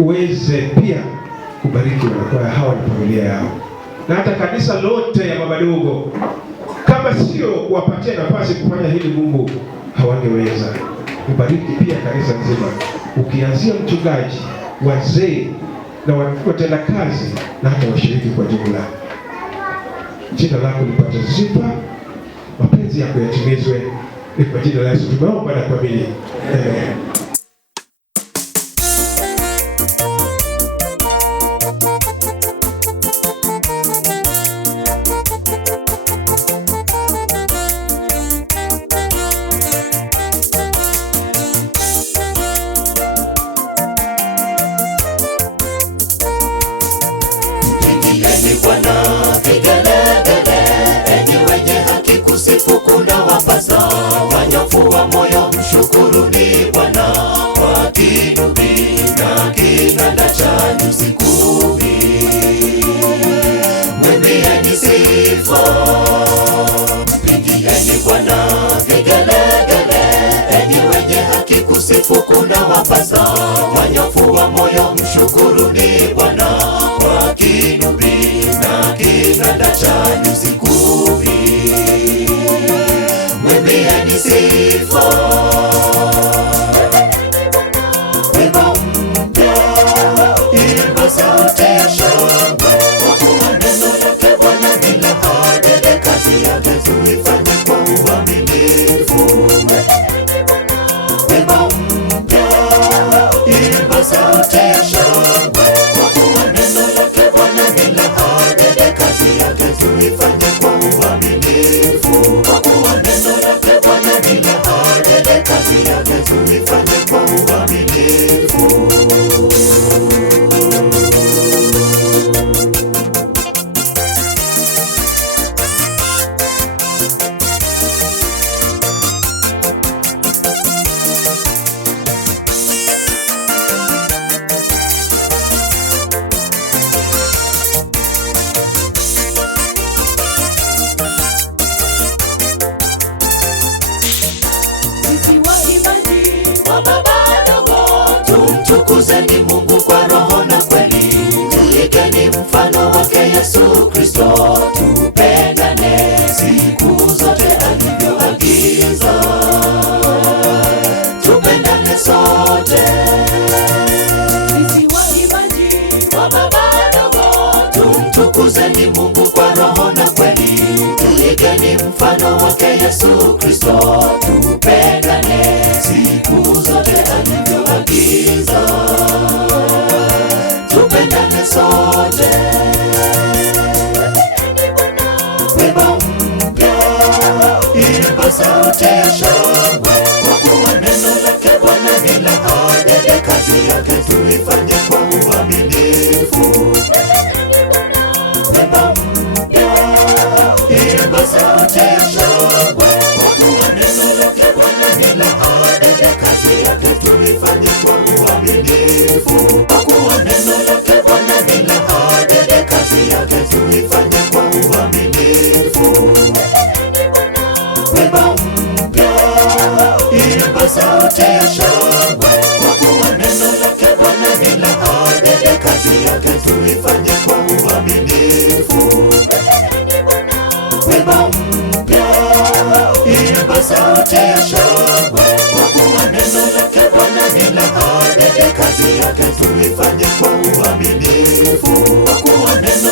uweze pia kubariki wanakwaya hawa na familia yao, na hata kanisa lote ya Baba Dogo. Kama sio kuwapatia nafasi kufanya hili, Mungu hawangeweza. Ubariki pia kanisa nzima, ukianzia mchungaji, wazee na watenda kazi na hata washiriki kwa jumla. Jina lako lipate sifa, mapenzi yako yatimizwe. Ni kwa jina la Yesu tumeomba na kuamini. Amen. Bwana vigelegele, enyi wenye haki kusifu kuna wapasa. Wanyofu wa moyo mshukuruni Bwana, kwa kinubi na kinanda cha nyuzi kumi. Mwimbieni sifa, mpigieni Bwana vigelegele, enyi wenye haki kusifu kuna wapasa. Wanyofu wa moyo mshukuruni Bwana, kwa kinubi na kinanda cha nyuzi kumi. Mwimbieni sifa, wimbo mpya, imba sauti ya shangwe, kwa kuwa neno lake Bwana ni la haki, kazi yake tuifanye kwa uaminifu. Wimbo mpya, imba sauti ya shangwe, kwa kuwa neno lake Bwana ni la haki, kazi yake tuifanye kwa uaminifu. Kwa kuwa neno lake Bwana ni la haki, kazi yake tuifanye kwa uaminifu. Tumtukuzeni Mungu kwa roho na kweli, tuigeni mfano wake Yesu Kristo, tupendane siku zote alivyoagiza, tupendane sote. Sisi waimbaji wa Baba Dogo, tumtukuzeni Mungu kwa roho na kweli, tuigeni mfano wake Yesu Kristo, tupendane siku zote alivyoagiza, tupendane sote. Wimbo mpya, imba sauti ya shangwe, kwa kuwa neno lake Bwana ni la haki, kazi yake tuifanye kwa uaminifu. Wimbo mpya, imba sauti ya shangwe, kwa kuwa neno lake Bwana ni la haki, kazi yake tuifanye kwa uaminifu. Kwa kuwa neno lake Bwana ni la haki, kazi yake tuifanye kwa uaminifu. Wimbo mpya, imba sauti ya shangwe, kwa kuwa neno lake Bwana ni la haki, kazi yake tuifanye kwa uaminifu. Wimbo mpya, imba sauti ya shangwe, kwa kuwa neno lake Bwana ni la haki, kazi yake tuifanye kwa uaminifu. Kwa kuwa neno